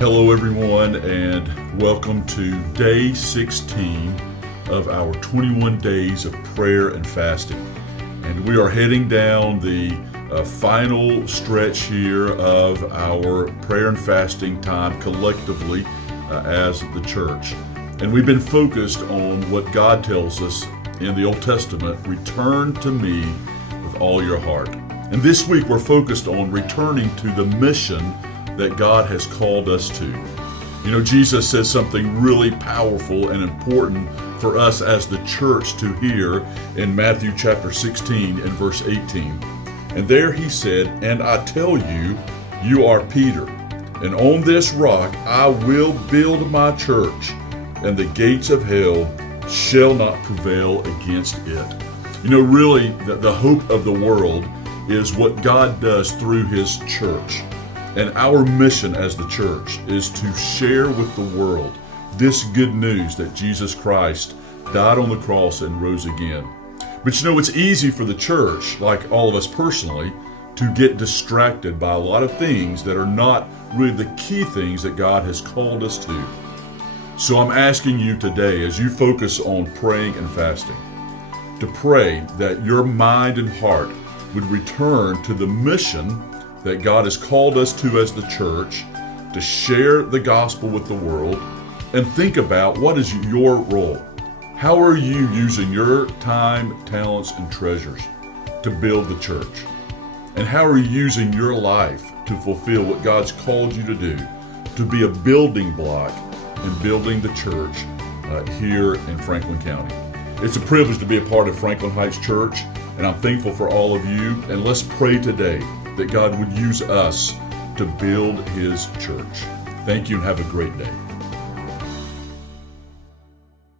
Hello everyone, and welcome to day 16 of our 21 days of prayer and fasting. And we are heading down the final stretch here of our prayer and fasting time collectively as the church. And we've been focused on what God tells us in the Old Testament: return to me with all your heart. And this week we're focused on returning to the mission that God has called us to. You know, Jesus says something really powerful and important for us as the church to hear in Matthew chapter 16 and verse 18. And there he said, "And I tell you, you are Peter, and on this rock I will build my church, and the gates of hell shall not prevail against it." You know, really, the hope of the world is what God does through his church. And our mission as the church is to share with the world this good news that Jesus Christ died on the cross and rose again. But you know, it's easy for the church, like all of us personally, to get distracted by a lot of things that are not really the key things that God has called us to. So I'm asking you today, as you focus on praying and fasting, to pray that your mind and heart would return to the mission that God has called us to as the church, to share the gospel with the world, and think about what is your role. How are you using your time, talents, and treasures to build the church? And how are you using your life to fulfill what God's called you to do, to be a building block in building the church here in Franklin County? It's a privilege to be a part of Franklin Heights Church, and I'm thankful for all of you. And let's pray today that God would use us to build his church. Thank you and have a great day.